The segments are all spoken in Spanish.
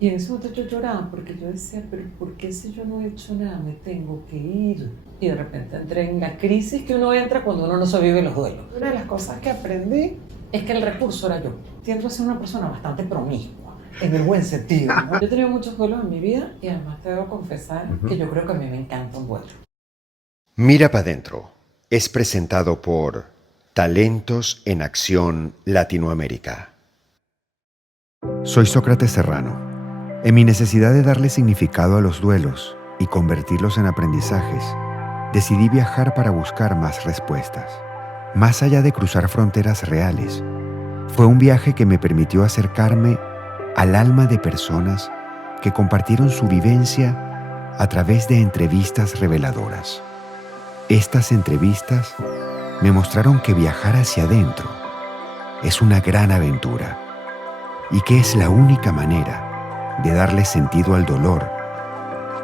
Y en ese momento yo lloraba porque yo decía, pero ¿por qué si yo no he hecho nada me tengo que ir? Y de repente entré en la crisis que uno entra cuando uno no sobrevive los duelos. Una de las cosas que aprendí es que el recurso era yo. Tiendo a ser una persona bastante promiscua, en el buen sentido, ¿no? Yo he tenido muchos duelos en mi vida y además te debo confesar que yo creo que a mí me encanta un duelo. Mira pa' dentro es presentado por Talentos en Acción Latinoamérica. Soy Sócrates Serrano. En mi necesidad de darle significado a los duelos y convertirlos en aprendizajes, decidí viajar para buscar más respuestas. Más allá de cruzar fronteras reales, fue un viaje que me permitió acercarme al alma de personas que compartieron su vivencia a través de entrevistas reveladoras. Estas entrevistas me mostraron que viajar hacia adentro es una gran aventura y que es la única manera de darle sentido al dolor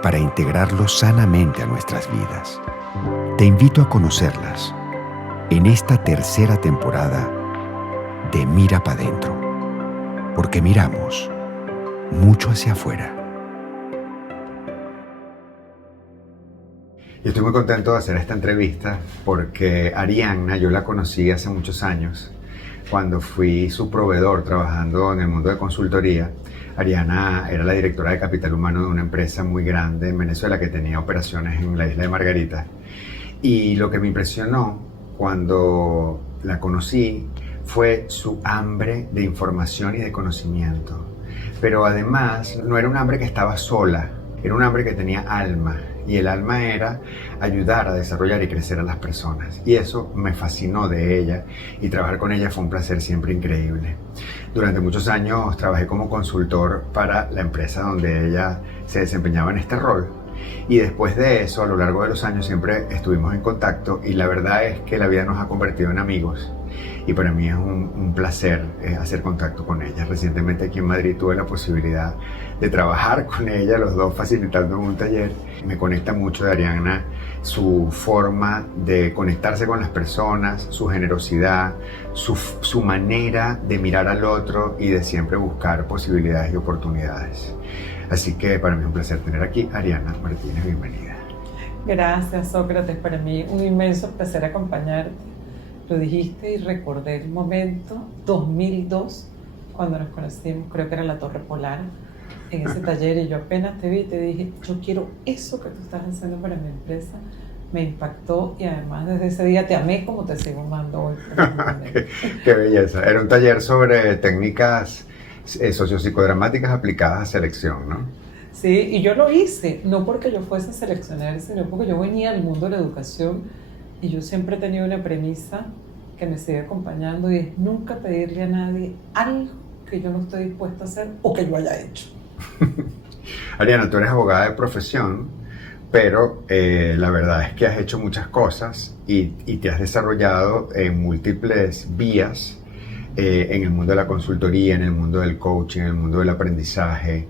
para integrarlo sanamente a nuestras vidas. Te invito a conocerlas en esta tercera temporada de Mira pa' Dentro, porque miramos mucho hacia afuera. Yo estoy muy contento de hacer esta entrevista porque Arianna yo la conocí hace muchos años cuando fui su proveedor trabajando en el mundo de consultoría. Arianna era la directora de capital humano de una empresa muy grande en Venezuela que tenía operaciones en la isla de Margarita. Y lo que me impresionó cuando la conocí fue su hambre de información y de conocimiento. Pero además no era un hambre que estaba sola, era un hambre que tenía alma. Y el alma era ayudar a desarrollar y crecer a las personas. Y eso me fascinó de ella y trabajar con ella fue un placer siempre increíble. Durante muchos años trabajé como consultor para la empresa donde ella se desempeñaba en este rol. Y después de eso, a lo largo de los años siempre estuvimos en contacto y la verdad es que la vida nos ha convertido en amigos. Y para mí es un placer hacer contacto con ella. Recientemente aquí en Madrid tuve la posibilidad de trabajar con ella, los dos facilitando un taller. Me conecta mucho de Arianna su forma de conectarse con las personas, su generosidad, su manera de mirar al otro y de siempre buscar posibilidades y oportunidades. Así que para mí es un placer tener aquí a Arianna Martínez, bienvenida. Gracias, Sócrates. Para mí un inmenso placer acompañarte. Lo dijiste y recordé el momento 2002 cuando nos conocimos, creo que era la Torre Polar, en ese taller, y yo apenas te vi y te dije, yo quiero eso que tú estás haciendo para mi empresa. Me impactó y además desde ese día te amé como te sigo amando hoy. Qué belleza. Era un taller sobre técnicas sociopsicodramáticas aplicadas a selección, ¿no? Sí, y yo lo hice, no porque yo fuese a seleccionar, sino porque yo venía del mundo de la educación y yo siempre he tenido una premisa que me sigue acompañando y es nunca pedirle a nadie algo que yo no estoy dispuesta a hacer o que yo haya hecho. Arianna, tú eres abogada de profesión, pero la verdad es que has hecho muchas cosas y te has desarrollado en múltiples vías en el mundo de la consultoría, en el mundo del coaching, en el mundo del aprendizaje.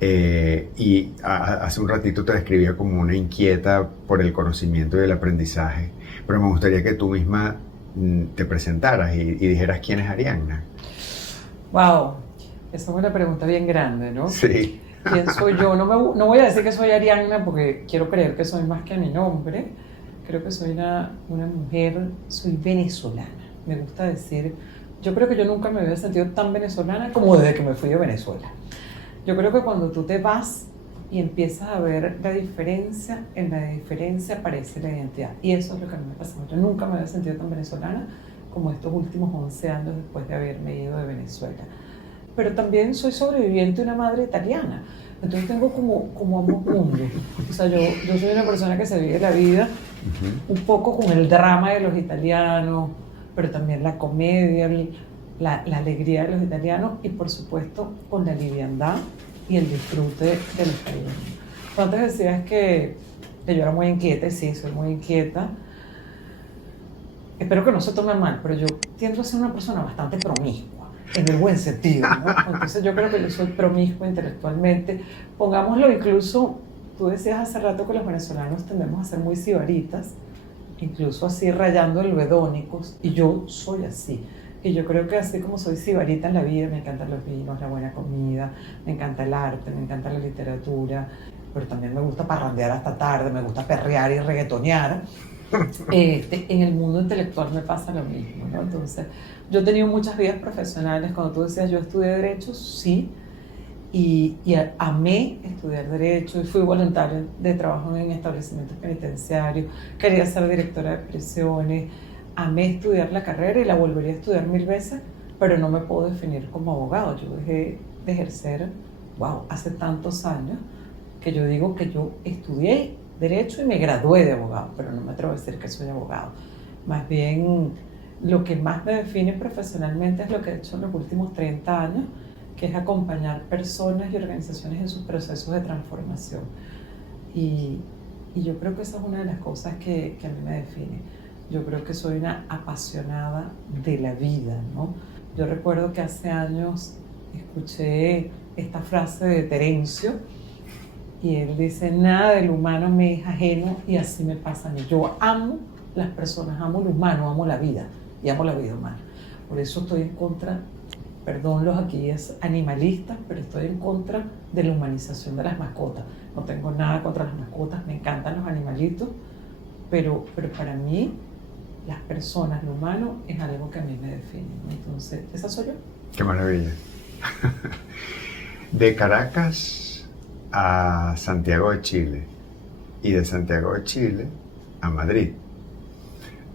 Y hace un ratito te describía como una inquieta por el conocimiento y el aprendizaje, pero me gustaría que tú misma te presentaras y dijeras quién es Arianna. Wow, esa es una pregunta bien grande, ¿no? Sí. ¿Quién soy yo? No voy a decir que soy Arianna porque quiero creer que soy más que mi nombre. Creo que soy una mujer, soy venezolana. Me gusta decir, yo creo que yo nunca me había sentido tan venezolana como desde que me fui de Venezuela. Yo creo que cuando tú te vas y empiezas a ver la diferencia, en la diferencia aparece la identidad. Y eso es lo que a mí me pasó. Yo nunca me había sentido tan venezolana como estos últimos 11 años después de haberme ido de Venezuela. Pero también soy sobreviviente de una madre italiana. Entonces tengo como ambos mundos. O sea, yo soy una persona que se vive la vida un poco con el drama de los italianos, pero también la comedia, la alegría de los italianos y por supuesto con la liviandad y el disfrute de los italianos. Tú antes decías que yo era muy inquieta, y sí, soy muy inquieta. Espero que no se tome mal, pero yo tiendo a ser una persona bastante promiscua, en el buen sentido, ¿no? Entonces yo creo que yo soy promiscua intelectualmente. Pongámoslo incluso, tú decías hace rato que los venezolanos tendemos a ser muy sibaritas, incluso así rayando el hedónicos, y yo soy así. Y yo creo que así como soy sibarita en la vida, me encantan los vinos, la buena comida, me encanta el arte, me encanta la literatura, pero también me gusta parrandear hasta tarde, me gusta perrear y reggaetonear. En el mundo intelectual me pasa lo mismo, ¿no? Entonces, yo he tenido muchas vidas profesionales. Cuando tú decías, yo estudié Derecho, sí, amé estudiar Derecho y fui voluntaria de trabajo en establecimientos penitenciarios, quería ser directora de prisiones, amé estudiar la carrera y la volvería a estudiar 1000 veces, pero no me puedo definir como abogado. Yo dejé de ejercer, wow, hace tantos años, que yo digo que yo estudié Derecho y me gradué de abogado, pero no me atrevo a decir que soy abogado. Más bien, lo que más me define profesionalmente es lo que he hecho en los últimos 30 años, que es acompañar personas y organizaciones en sus procesos de transformación. Y yo creo que esa es una de las cosas que a mí me define. Yo creo que soy una apasionada de la vida, ¿no? Yo recuerdo que hace años escuché esta frase de Terencio, y él dice, nada del humano me es ajeno y así me pasa a mí. Yo amo las personas, amo lo humano, amo la vida y amo la vida humana. Por eso estoy en contra, perdón los aquí es animalistas, pero estoy en contra de la humanización de las mascotas. No tengo nada contra las mascotas, me encantan los animalitos, pero para mí las personas, lo humano, es algo que a mí me define, ¿no? Entonces, esa soy yo. Qué maravilla. De Caracas a Santiago de Chile y de Santiago de Chile a Madrid,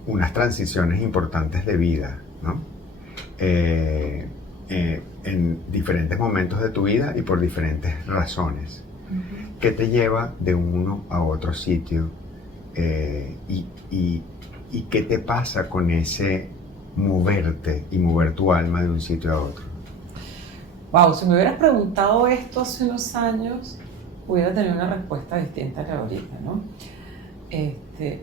unas transiciones importantes de vida, ¿no? En diferentes momentos de tu vida y por diferentes razones. Uh-huh. ¿Qué te lleva de uno a otro sitio? ¿Y qué te pasa con ese moverte y mover tu alma de un sitio a otro? Wow, si me hubieras preguntado esto hace unos años, hubiera tenido una respuesta distinta a la de ahorita, ¿no?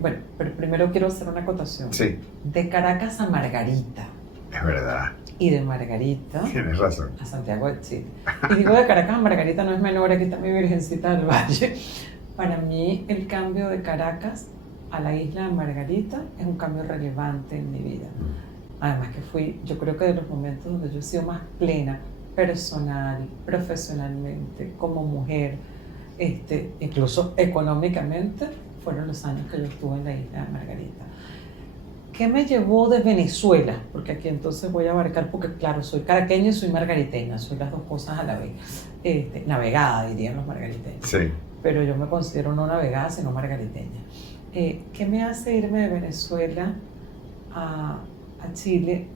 Bueno, pero primero quiero hacer una acotación. Sí. De Caracas a Margarita. Es verdad. Y de Margarita... Tienes razón. A Santiago de Chile. Y digo de Caracas a Margarita no es menor, aquí está mi Virgencita del Valle. Para mí el cambio de Caracas a la isla de Margarita es un cambio relevante en mi vida. Además que yo creo que de los momentos donde yo he sido más plena, personal, profesionalmente, como mujer, incluso económicamente, fueron los años que yo estuve en la isla de Margarita. ¿Qué me llevó de Venezuela? Porque aquí entonces voy a abarcar, porque claro, soy caraqueña y soy margariteña, soy las dos cosas a la vez. Navegada, dirían los margariteños. Sí. Pero yo me considero no navegada, sino margariteña. ¿Qué me hace irme de Venezuela a Chile?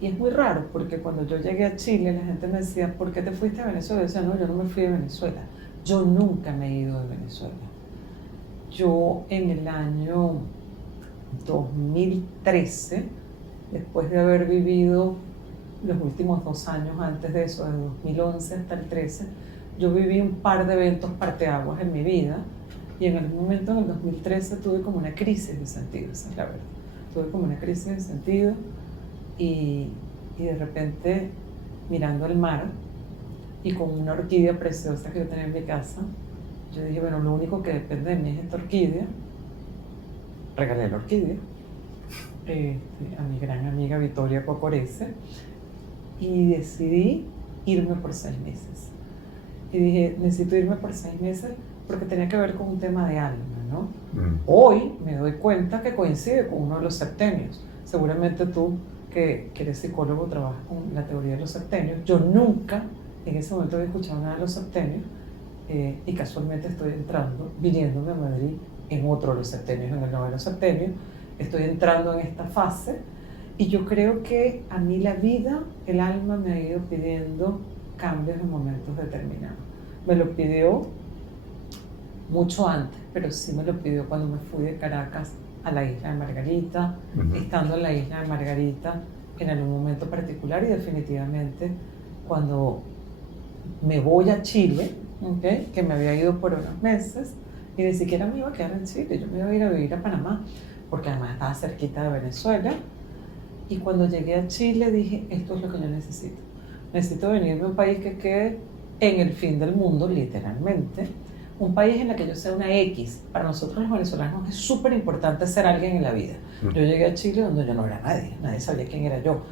Y es muy raro, porque cuando yo llegué a Chile, la gente me decía, ¿por qué te fuiste a Venezuela? Yo decía, no, yo no me fui de Venezuela. Yo nunca me he ido de Venezuela. Yo en el año 2013, después de haber vivido los últimos 2 años antes de eso, de 2011 hasta el 13, yo viví un par de eventos parteaguas en mi vida, y en algún momento en el 2013 tuve como una crisis de sentido, esa es la verdad. Tuve como una crisis de sentido y de repente mirando el mar y con una orquídea preciosa que yo tenía en mi casa, yo dije, bueno, lo único que depende de mí es esta orquídea. Regalé la orquídea a mi gran amiga Victoria Cocorese y decidí irme por 6 meses. Y dije, necesito irme por 6 meses porque tenía que ver con un tema de alma, ¿no? Hoy me doy cuenta que coincide con uno de los septenios. Seguramente tú, que eres psicólogo, trabajas con la teoría de los septenios. Yo nunca en ese momento había escuchado nada de los septenios y casualmente estoy viniéndome a Madrid en otro de los septenios, en el 9º septenio. Estoy entrando en esta fase y yo creo que a mí la vida, el alma me ha ido pidiendo cambios en momentos determinados. Me lo pidió mucho antes, pero sí me lo pidió cuando me fui de Caracas a la isla de Margarita, estando en la isla de Margarita en algún momento particular, y definitivamente cuando me voy a Chile, ¿okay? Que me había ido por unos meses y ni siquiera me iba a quedar en Chile, yo me iba a ir a vivir a Panamá, porque además estaba cerquita de Venezuela. Y cuando llegué a Chile dije, esto es lo que yo necesito. Necesito venirme a un país que quede en el fin del mundo, literalmente. Un país en el que yo sea una X. Para nosotros los venezolanos es súper importante ser alguien en la vida. Yo llegué a Chile donde yo no era nadie sabía quién era yo.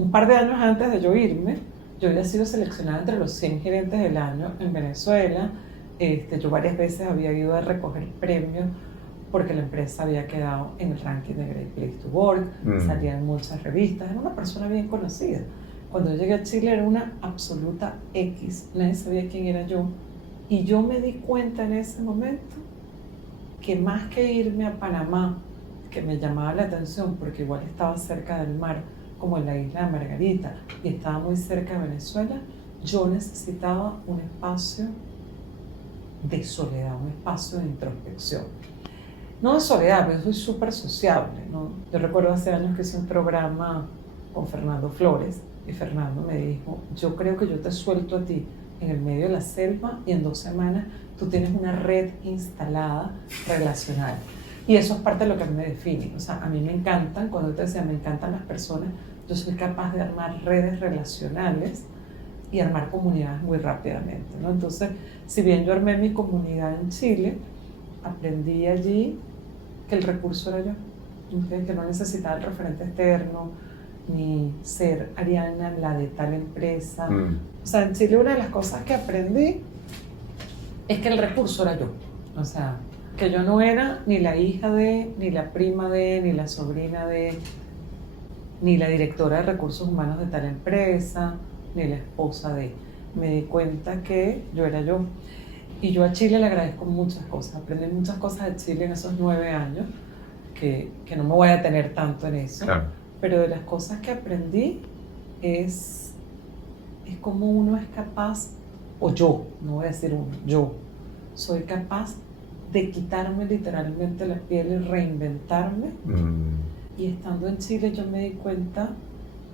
un par de años antes de yo irme, yo había sido seleccionada entre los 100 gerentes del año en Venezuela. Yo varias veces había ido a recoger premios porque la empresa había quedado en el ranking de Great Place to Work, salía en muchas revistas, era una persona bien conocida. Cuando yo llegué a Chile era una absoluta X, nadie sabía quién era yo. Y yo me di cuenta en ese momento que más que irme a Panamá, que me llamaba la atención porque igual estaba cerca del mar, como en la isla de Margarita, y estaba muy cerca de Venezuela, yo necesitaba un espacio de soledad, un espacio de introspección. No de soledad, pero yo soy súper sociable, ¿no? Yo recuerdo hace años que hice un programa con Fernando Flores, y Fernando me dijo, yo creo que yo te suelto a ti en el medio de la selva y en 2 semanas tú tienes una red instalada relacional. Y eso es parte de lo que a mí me define. O sea, a mí me encantan, cuando te decía, me encantan las personas, yo soy capaz de armar redes relacionales y armar comunidades muy rápidamente, ¿no? Entonces, si bien yo armé mi comunidad en Chile, aprendí allí que el recurso era yo, ¿okay? Que no necesitaba el referente externo, ni ser Ariana la de tal empresa. O sea, en Chile una de las cosas que aprendí es que el recurso era yo. O sea, que yo no era ni la hija de, ni la prima de, ni la sobrina de, ni la directora de recursos humanos de tal empresa, ni la esposa de. Me di cuenta que yo era yo. Y yo a Chile le agradezco muchas cosas. Aprendí muchas cosas de Chile en esos 9 años, que no me voy a detener tanto en eso. Claro. Pero de las cosas que aprendí es cómo uno es capaz, o yo, no voy a decir uno, yo soy capaz de quitarme literalmente la piel y reinventarme. Y estando en Chile yo me di cuenta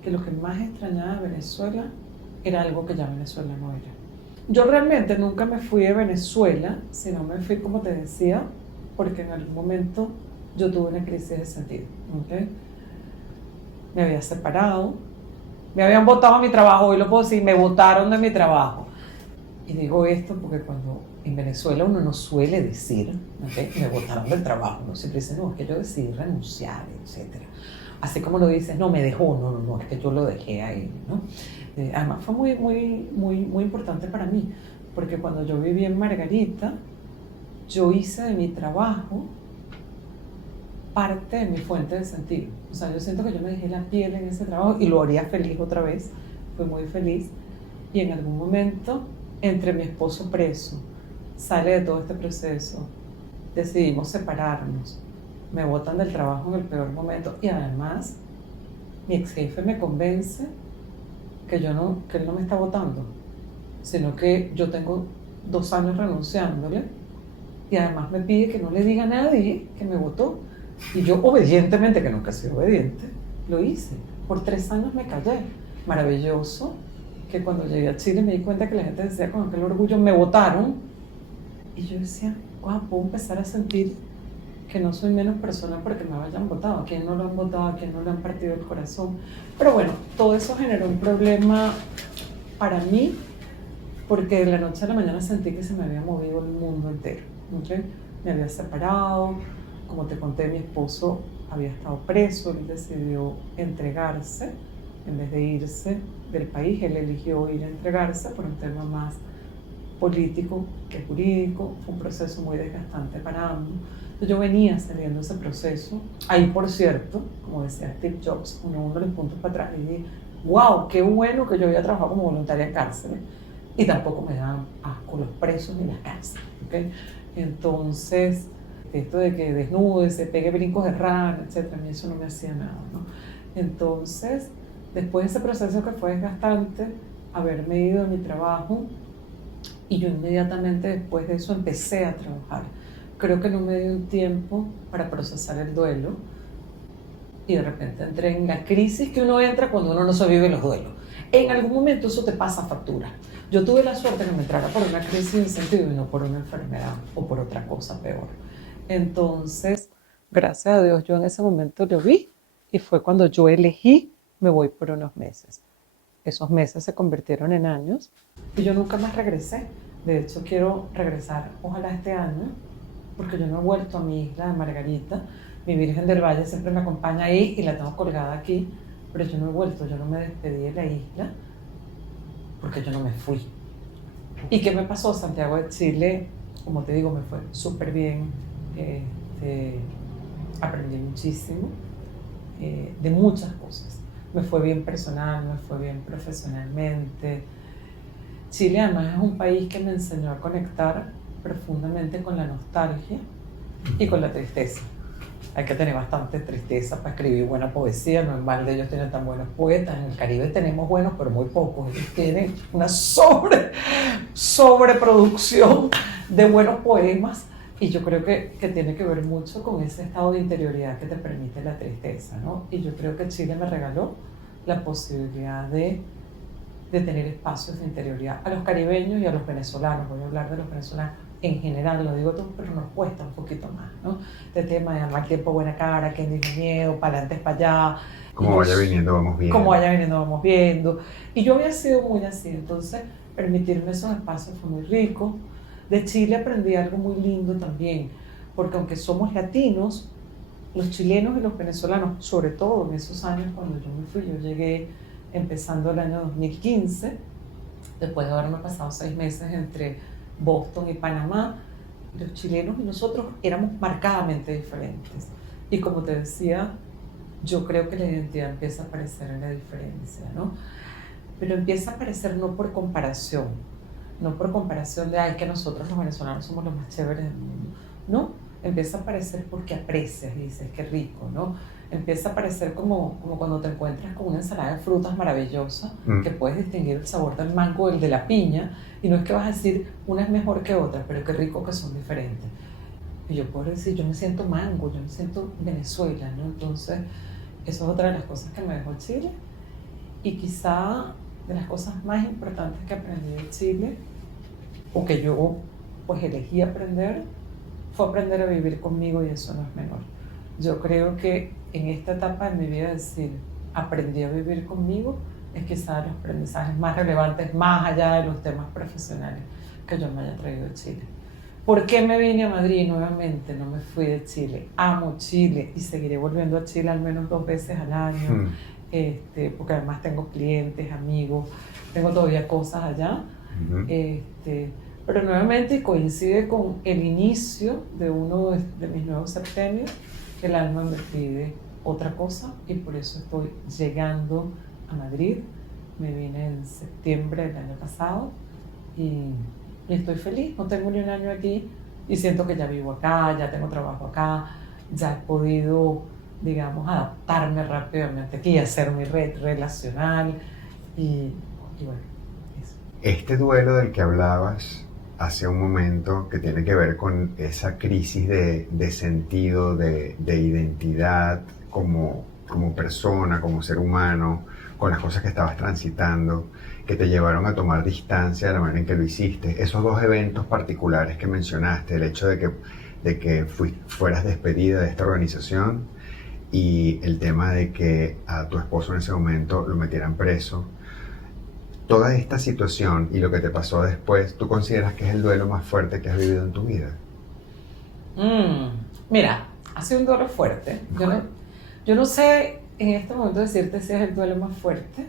que lo que más extrañaba de Venezuela era algo que ya Venezuela no era. Yo realmente nunca me fui de Venezuela, sino me fui, como te decía, porque en algún momento yo tuve una crisis de sentido, ¿okay? Me había separado, me habían botado a mi trabajo, hoy lo puedo decir, me botaron de mi trabajo. Y digo esto porque cuando en Venezuela uno no suele decir, ¿okay? Me botaron del trabajo, no siempre dice, no, es que yo decidí renunciar, etc. Así como lo dices, no, me dejó, no, es que yo lo dejé ahí, ¿no? Además fue muy importante para mí, porque cuando yo viví en Margarita, yo hice de mi trabajo parte de mi fuente de sentido. O sea, yo siento que yo me dejé la piel en ese trabajo y lo haría feliz otra vez, fui muy feliz. Y en algún momento, entre mi esposo preso, sale de todo este proceso, decidimos separarnos, me botan del trabajo en el peor momento y además mi ex jefe me convence que él no me está botando, sino que yo tengo 2 años renunciándole y además me pide que no le diga a nadie que me botó. Y yo obedientemente, que nunca he sido obediente, lo hice. Por 3 años me callé. Maravilloso que cuando llegué a Chile me di cuenta que la gente decía con aquel orgullo, me votaron. Y yo decía, wow, puedo empezar a sentir que no soy menos persona porque me hayan votado. ¿A quién no lo han votado? ¿A quién no le han partido el corazón? Pero bueno, todo eso generó un problema para mí porque de la noche a la mañana sentí que se me había movido el mundo entero, ¿okay? Me había separado. Como te conté, mi esposo había estado preso, él decidió entregarse, en vez de irse del país, él eligió ir a entregarse por un tema más político que jurídico, fue un proceso muy desgastante para ambos. Yo venía saliendo ese proceso, ahí por cierto, como decía Steve Jobs, uno de los puntos para atrás y dije, wow, qué bueno que yo había trabajado como voluntaria en cárceles y tampoco me daban asco los presos ni las cárceles, ¿okay? Entonces, esto de que desnude, se pegue brincos de rana, etc., a mí eso no me hacía nada, ¿no? Entonces, después de ese proceso que fue desgastante, haberme ido de mi trabajo, y yo inmediatamente después de eso empecé a trabajar. Creo que no me dio un tiempo para procesar el duelo, y de repente entré en la crisis que uno entra cuando uno no sobrevive los duelos. En algún momento eso te pasa factura. Yo tuve la suerte de que me entrara por una crisis de sentido y no por una enfermedad o por otra cosa peor. Entonces, gracias a Dios, yo en ese momento lo vi y fue cuando yo elegí, me voy por unos meses. Esos meses se convirtieron en años y yo nunca más regresé. De hecho, quiero regresar, ojalá este año, porque yo no he vuelto a mi isla de Margarita. Mi Virgen del Valle siempre me acompaña ahí y la tengo colgada aquí pero yo no he vuelto, yo no me despedí de la isla porque yo no me fui. ¿Y qué me pasó? Santiago de Chile, como te digo, me fue súper bien, aprendí muchísimo de muchas cosas. Me fue bien personal, me fue bien profesionalmente. Chile además es un país que me enseñó a conectar profundamente con la nostalgia y con la tristeza. Hay que tener bastante tristeza para escribir buena poesía, no en balde ellos tienen tan buenos poetas, en el Caribe tenemos buenos pero muy pocos, ellos tienen una sobreproducción de buenos poemas y yo creo que tiene que ver mucho con ese estado de interioridad que te permite la tristeza, ¿no? Y yo creo que Chile me regaló la posibilidad de tener espacios de interioridad a los caribeños y a los venezolanos. Voy a hablar de los venezolanos en general, lo digo todo, pero nos cuesta un poquito más, ¿no? Este tema de mal tiempo, buena cara, que dijo miedo, para adelante, para allá. Como vaya viniendo, vamos viendo. Como vaya viniendo, vamos viendo. Y yo había sido muy así, entonces permitirme esos espacios fue muy rico. De Chile aprendí algo muy lindo también, porque aunque somos latinos, los chilenos y los venezolanos, sobre todo en esos años cuando yo me fui, yo llegué empezando el año 2015, después de haberme pasado 6 meses entre Boston y Panamá, los chilenos y nosotros éramos marcadamente diferentes. Y como te decía, yo creo que la identidad empieza a aparecer en la diferencia, ¿no? Pero empieza a aparecer no por comparación de, ay, que nosotros los venezolanos somos los más chéveres del mundo. No, empieza a aparecer porque aprecias y dices, qué rico, ¿no? Empieza a aparecer como cuando te encuentras con una ensalada de frutas maravillosa, que puedes distinguir el sabor del mango del de la piña, y no es que vas a decir una es mejor que otra, pero qué rico que son diferentes. Y yo puedo decir, yo me siento mango, yo me siento Venezuela, ¿no? Entonces, eso es otra de las cosas que me dejó Chile. Y quizá de las cosas más importantes que aprendí de Chile, o que yo pues elegí aprender, fue aprender a vivir conmigo, y eso no es menor. Yo creo que en esta etapa de mi vida decir, aprendí a vivir conmigo, es quizá los aprendizajes más relevantes, más allá de los temas profesionales que yo me haya traído de Chile. ¿Por qué me vine a Madrid nuevamente? No me fui de Chile. Amo Chile y seguiré volviendo a Chile al menos 2 veces al año, porque además tengo clientes, amigos, tengo todavía cosas allá. Pero nuevamente coincide con el inicio de uno de mis nuevos septenios, que el alma me pide otra cosa, y por eso estoy llegando a Madrid. Me vine en septiembre del año pasado y estoy feliz. No tengo ni un año aquí y siento que ya vivo acá, ya tengo trabajo acá, ya he podido, digamos, adaptarme rápidamente aquí, hacer mi red relacional y bueno, eso. Este duelo del que hablabas hace un momento, que tiene que ver con esa crisis de sentido, de identidad como persona, como ser humano, con las cosas que estabas transitando, que te llevaron a tomar distancia de la manera en que lo hiciste. Esos 2 eventos particulares que mencionaste, el hecho de que fueras despedida de esta organización y el tema de que a tu esposo en ese momento lo metieran preso. Toda esta situación y lo que te pasó después, ¿tú consideras que es el duelo más fuerte que has vivido en tu vida? Mira, ha sido un duelo fuerte. Yo no sé en este momento decirte si es el duelo más fuerte.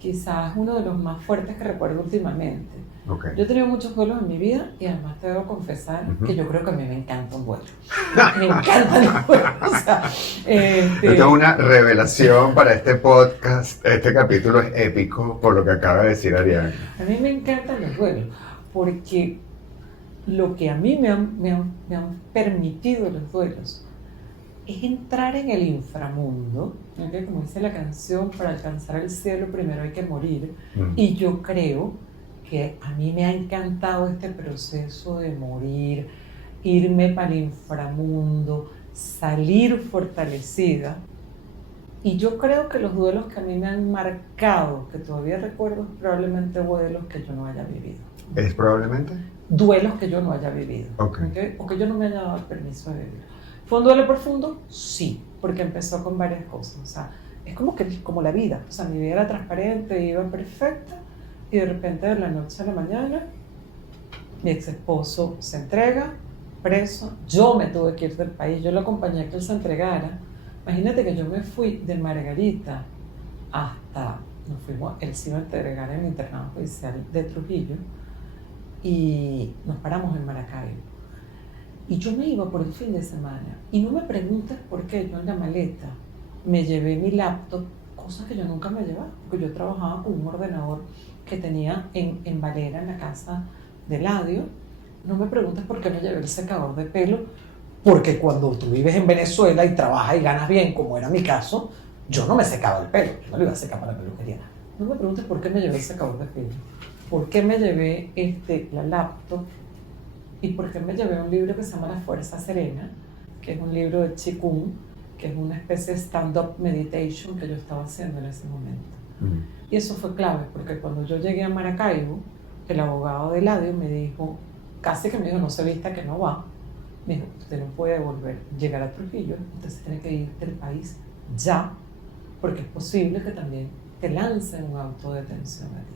Quizás uno de los más fuertes que recuerdo últimamente. Okay. Yo he tenido muchos duelos en mi vida y además te debo confesar que yo creo que a mí me encanta un duelo. Me encantan los duelos. O sea, Esto es una revelación para este podcast. Este capítulo es épico por lo que acaba de decir Ariana. A mí me encantan los duelos porque lo que a mí me han permitido los duelos es entrar en el inframundo, ¿okay? Como dice la canción, para alcanzar el cielo primero hay que morir. Y yo creo que a mí me ha encantado este proceso de morir, irme para el inframundo, salir fortalecida. Y yo creo que los duelos que a mí me han marcado, que todavía recuerdo, probablemente duelos que yo no haya vivido. ¿Es probablemente? Duelos que yo no haya vivido, ¿okay? O que yo no me haya dado el permiso de vivir. ¿Fue un duelo profundo? Sí, porque empezó con varias cosas. O sea, es como la vida. O sea, mi vida era transparente, iba perfecta, y de repente de la noche a la mañana mi ex esposo se entrega, preso. Yo me tuve que ir del país, yo lo acompañé a que él se entregara. Imagínate que yo me fui de Margarita hasta, nos fuimos, él se iba a entregar en el internado judicial de Trujillo y nos paramos en Maracaibo. Y yo me iba por el fin de semana y no me preguntes por qué yo en la maleta me llevé mi laptop, cosa que yo nunca me llevaba, porque yo trabajaba con un ordenador que tenía en Valera, en la casa de Eladio. No me preguntes por qué me llevé el secador de pelo, porque cuando tú vives en Venezuela y trabajas y ganas bien, como era mi caso, yo no me secaba el pelo, yo no lo iba a secar para la peluquería. No me preguntes por qué me llevé el secador de pelo, por qué me llevé la laptop y por qué me llevé un libro que se llama La Fuerza Serena, que es un libro de Qigong, que es una especie de stand-up meditation que yo estaba haciendo en ese momento. Y eso fue clave, porque cuando yo llegué a Maracaibo, el abogado de Eladio me dijo, casi que me dijo, no se vista que no va. Me dijo, usted no puede llegar a Trujillo, usted se tiene que ir del país ya, porque es posible que también te lancen un auto de detención a ti.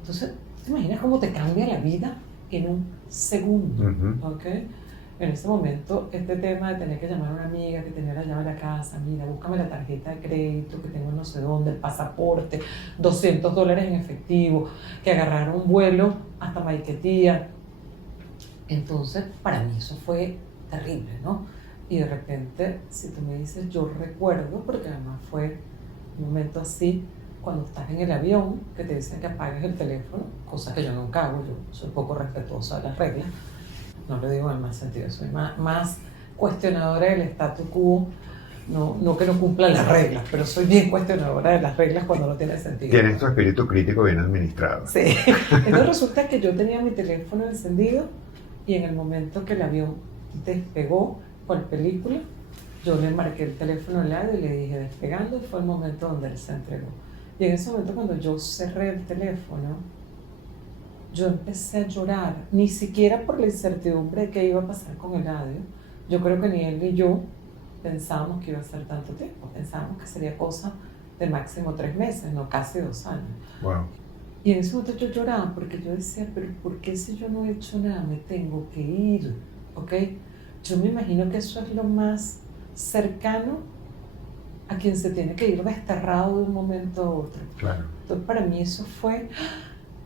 Entonces, ¿te imaginas cómo te cambia la vida en un segundo? ¿Okay? En ese momento, este tema de tener que llamar a una amiga que tenía la llave de la casa, mira, búscame la tarjeta de crédito que tengo no sé dónde, el pasaporte, $200 en efectivo, que agarraron un vuelo hasta Maiquetía. Entonces, para mí eso fue terrible, ¿no? Y de repente, si tú me dices, yo recuerdo, porque además fue un momento así, cuando estás en el avión, que te dicen que apagues el teléfono, cosa que yo nunca hago, yo soy poco respetuosa de las reglas, no lo digo en el mal sentido, soy más cuestionadora del status quo, no que no cumpla las reglas, pero soy bien cuestionadora de las reglas cuando no tiene sentido. Tienes tu espíritu crítico bien administrado. Sí, entonces resulta que yo tenía mi teléfono encendido y en el momento que el avión despegó por película, yo le marqué el teléfono al lado y le dije despegando, y fue el momento donde él se entregó. Y en ese momento cuando yo cerré el teléfono, yo empecé a llorar, ni siquiera por la incertidumbre de qué iba a pasar con Eladio. Yo creo que ni él ni yo pensábamos que iba a ser tanto tiempo, pensábamos que sería cosa de máximo 3 meses, no casi 2 años. Wow. Y en ese momento yo lloraba porque yo decía, pero ¿por qué si yo no he hecho nada me tengo que ir? ¿Ok? Yo me imagino que eso es lo más cercano a quien se tiene que ir desterrado de un momento a otro. Claro. Entonces para mí eso fue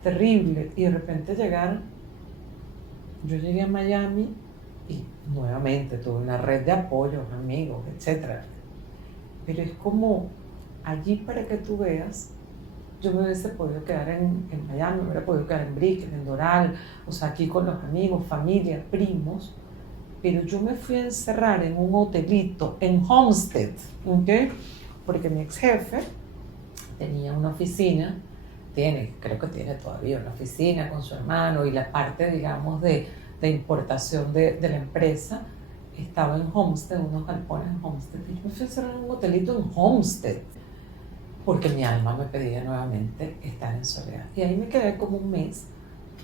terrible. Y de repente yo llegué a Miami y nuevamente tuve una red de apoyo, amigos, etc. Pero es como allí, para que tú veas, yo me hubiese podido quedar en Miami, me hubiera podido quedar en Brickell, en Doral, o sea, aquí con los amigos, familia, primos, pero yo me fui a encerrar en un hotelito en Homestead, ¿ok? Porque mi ex jefe tenía una oficina, creo que tiene todavía una oficina con su hermano, y la parte, digamos, de importación de la empresa estaba en Homestead, unos galpones en Homestead, y yo me fui a encerrar en un hotelito en Homestead, porque mi alma me pedía nuevamente estar en soledad. Y ahí me quedé como un mes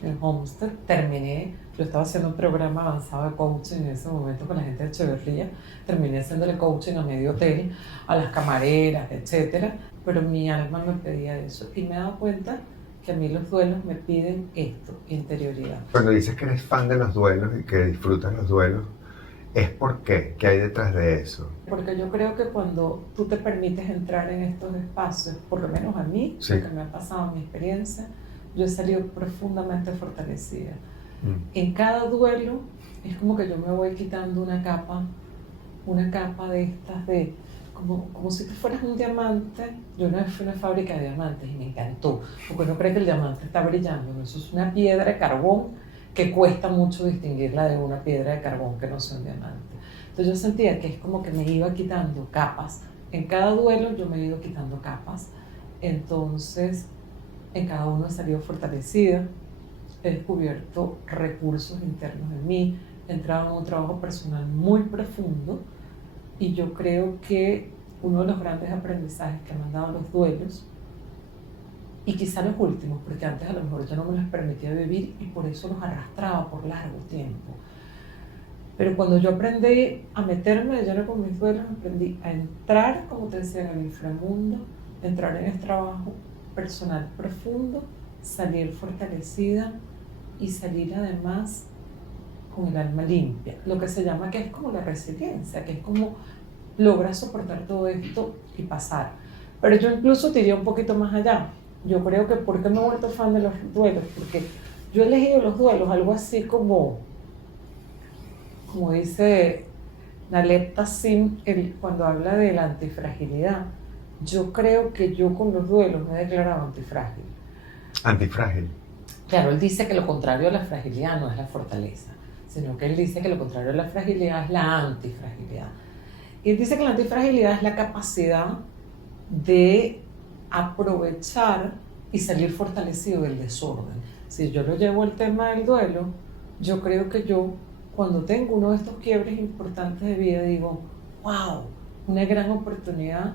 en Homestead, terminé, yo estaba haciendo un programa avanzado de coaching en ese momento con la gente de Echeverría, terminé haciéndole coaching a medio hotel, a las camareras, etcétera, pero mi alma me pedía eso, y me he dado cuenta que a mí los duelos me piden esto, interioridad. Cuando dices que eres fan de los duelos y que disfrutas los duelos, ¿es por qué? ¿Qué hay detrás de eso? Porque yo creo que cuando tú te permites entrar en estos espacios, por lo menos a mí, sí, lo que me ha pasado en mi experiencia, yo he salido profundamente fortalecida. En cada duelo es como que yo me voy quitando una capa de estas como si tú fueras un diamante. Yo una vez fui a una fábrica de diamantes y me encantó, porque uno cree que el diamante está brillando, ¿no? Eso es una piedra de carbón que cuesta mucho distinguirla de una piedra de carbón que no sea un diamante. Entonces yo sentía que es como que me iba quitando capas. En cada duelo yo me he ido quitando capas. Entonces, en cada uno he salido fortalecida, he descubierto recursos internos en mí, he entrado en un trabajo personal muy profundo, y yo creo que uno de los grandes aprendizajes que me han dado los duelos, y quizá los últimos, porque antes a lo mejor yo no me los permitía vivir y por eso los arrastraba por largo tiempo, pero cuando yo aprendí a meterme de lleno con mis duelos, aprendí a entrar, como te decía, en el inframundo, entrar en este trabajo personal profundo, salir fortalecida y salir además con el alma limpia, lo que se llama, que es como la resiliencia, que es como lograr soportar todo esto y pasar. Pero yo incluso te iría un poquito más allá. Yo creo que, ¿por qué me he vuelto fan de los duelos? Porque yo he elegido los duelos, algo así como dice Nalep Tassim, cuando habla de la antifragilidad. Yo creo que yo con los duelos me he declarado antifrágil. Antifrágil. Claro, él dice que lo contrario a la fragilidad no es la fortaleza, sino que él dice que lo contrario a la fragilidad es la antifragilidad. Y él dice que la antifragilidad es la capacidad de aprovechar y salir fortalecido del desorden. Si yo lo llevo al tema del duelo, yo creo que yo, cuando tengo uno de estos quiebres importantes de vida, digo, wow, una gran oportunidad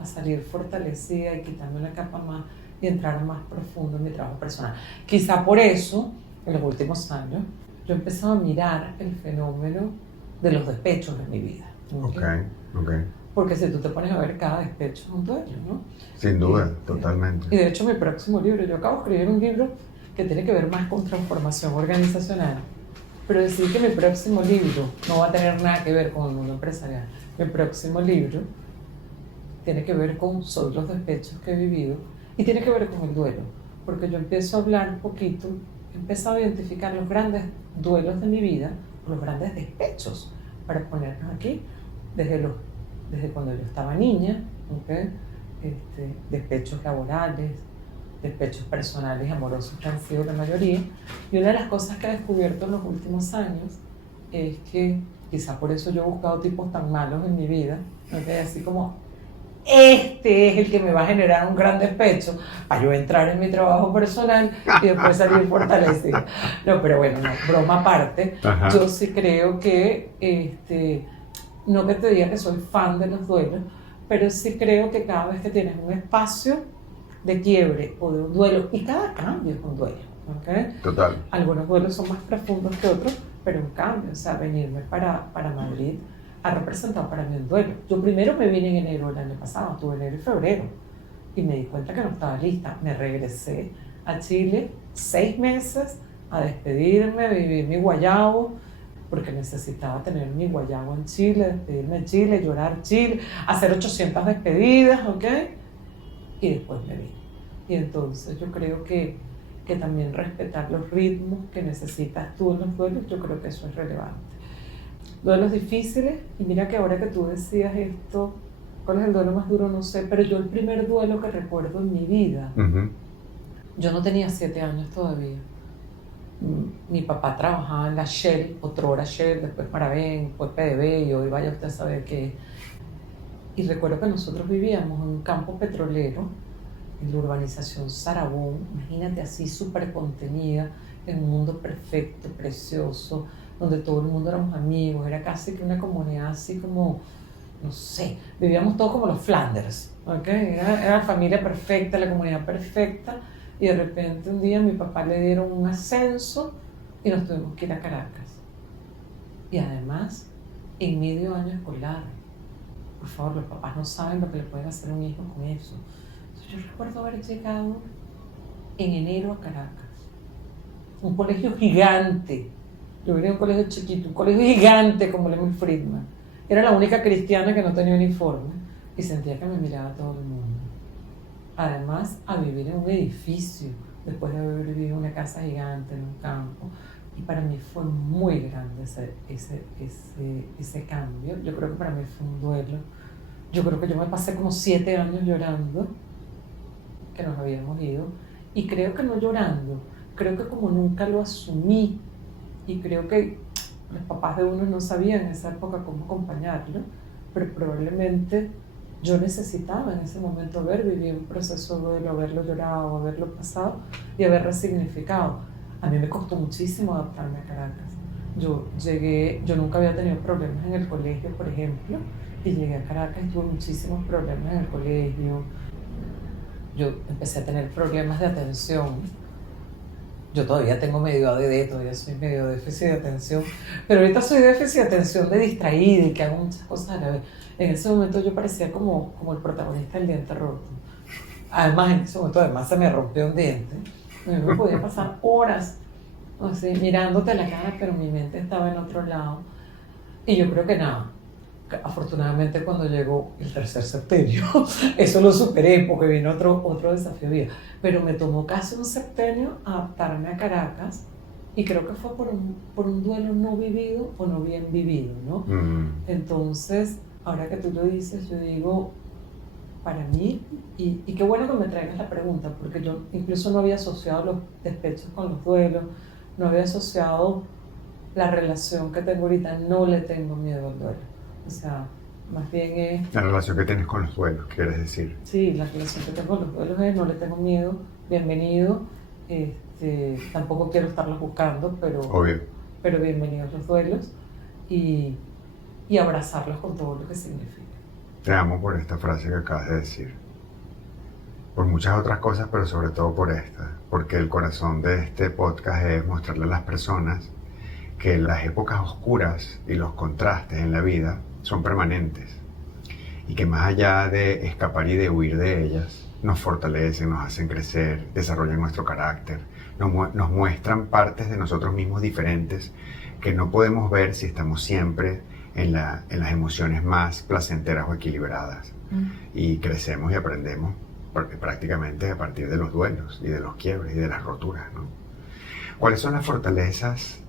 a salir fortalecida y quitarme una capa más y entrar más profundo en mi trabajo personal. Quizá por eso, en los últimos años, yo he empezado a mirar el fenómeno de los despechos de mi vida. Okay. Porque si tú te pones a ver, cada despecho es un duelo, ¿no? Sin duda, totalmente. Y de hecho, mi próximo libro, yo acabo de escribir un libro que tiene que ver más con transformación organizacional, pero decir que mi próximo libro no va a tener nada que ver con el mundo empresarial. Mi próximo libro tiene que ver con todos los despechos que he vivido y tiene que ver con el duelo, porque yo empiezo a hablar un poquito, he empezado a identificar los grandes duelos de mi vida, los grandes despechos, para ponernos aquí, desde cuando yo estaba niña, ¿okay? Despechos laborales, despechos personales y amorosos, que han sido la mayoría. Y una de las cosas que he descubierto en los últimos años es que, quizá por eso yo he buscado tipos tan malos en mi vida, ¿okay? Así como, este es el que me va a generar un gran despecho para yo entrar en mi trabajo personal y después salir fortalecida. No, pero bueno, no, broma aparte. Ajá. Yo sí creo que, no que te diga que soy fan de los duelos, pero sí creo que cada vez que tienes un espacio de quiebre o de un duelo, y cada cambio es un duelo, ¿okay? Total. Algunos duelos son más profundos que otros, pero un cambio, o sea, venirme para Madrid ha representado para mí un duelo. Yo primero me vine en enero del año pasado, estuve enero y febrero, y me di cuenta que no estaba lista. Me regresé a Chile 6 meses a despedirme, a vivir mi guayabo, porque necesitaba tener mi guayabo en Chile, despedirme de Chile, llorar Chile, hacer 800 despedidas, ¿ok? Y después me vine. Y entonces yo creo que también respetar los ritmos que necesitas tú en los duelos, yo creo que eso es relevante. Duelos difíciles, y mira que ahora que tú decías esto, ¿cuál es el duelo más duro? No sé, pero yo el primer duelo que recuerdo en mi vida, yo no tenía 7 años todavía. Mi papá trabajaba en la Shell, otrora Shell, después Maravén, después PDB, y hoy vaya usted a saber qué. Y recuerdo que nosotros vivíamos en un campo petrolero, en la urbanización Sarabón, imagínate así, súper contenida, en un mundo perfecto, precioso, donde todo el mundo éramos amigos, era casi que una comunidad así como, no sé, vivíamos todos como los Flanders, ¿okay? Era la familia perfecta, la comunidad perfecta, y de repente un día a mi papá le dieron un ascenso y nos tuvimos que ir a Caracas. Y además, en medio año escolar. Por favor, los papás no saben lo que le pueden hacer a un hijo con eso. Entonces, yo recuerdo haber llegado en enero a Caracas, un colegio gigante. Yo venía de un colegio chiquito, un colegio gigante como Lemuel Friedman. Era la única cristiana que no tenía uniforme y sentía que me miraba todo el mundo. Además, a vivir en un edificio, después de haber vivido en una casa gigante, en un campo. Y para mí fue muy grande ese cambio. Yo creo que para mí fue un duelo. Yo creo que yo me pasé como 7 años llorando, que nos habíamos ido. Y creo que no llorando, creo que como nunca lo asumí. Y creo que los papás de uno no sabían en esa época cómo acompañarlo, pero probablemente yo necesitaba en ese momento haber vivido un proceso de duelo, haberlo llorado, haberlo pasado y haber resignificado. A mí me costó muchísimo adaptarme a Caracas. Yo nunca había tenido problemas en el colegio, por ejemplo, y llegué a Caracas y tuve muchísimos problemas en el colegio. Yo empecé a tener problemas de atención. Yo todavía tengo medio ADD, todavía soy medio déficit de atención, pero ahorita soy déficit de atención de distraída y que hago muchas cosas a la vez. En ese momento yo parecía como el protagonista del diente roto. Además, en ese momento se me rompió un diente. A mí me podía pasar horas así, mirándote la cara, pero mi mente estaba en otro lado. Y yo creo que Afortunadamente cuando llegó el tercer septenio, eso lo superé porque vino otro desafío de vida. Pero me tomó casi un septenio adaptarme a Caracas y creo que fue por un duelo no vivido o no bien vivido, ¿no? Entonces, ahora que tú lo dices, yo digo, para mí, y qué bueno que me traigas la pregunta, porque yo incluso no había asociado los despechos con los duelos, no había asociado la relación que tengo ahorita, no le tengo miedo al duelo. O sea, más bien es... La relación que tienes con los duelos, quieres decir. Sí, la relación que tengo con los duelos es no le tengo miedo, bienvenido. Tampoco quiero estarlos buscando, Obvio. Pero bienvenidos los duelos y abrazarlos con todo lo que significa. Te amo por esta frase que acabas de decir. Por muchas otras cosas, pero sobre todo por esta. Porque el corazón de este podcast es mostrarle a las personas que las épocas oscuras y los contrastes en la vida son permanentes y que más allá de escapar y de huir de ellas, nos fortalecen, nos hacen crecer, desarrollan nuestro carácter, nos muestran partes de nosotros mismos diferentes que no podemos ver si estamos siempre en las emociones más placenteras o equilibradas. Y crecemos y aprendemos prácticamente a partir de los duelos y de los quiebres y de las roturas, ¿no? ¿Cuáles son las fortalezas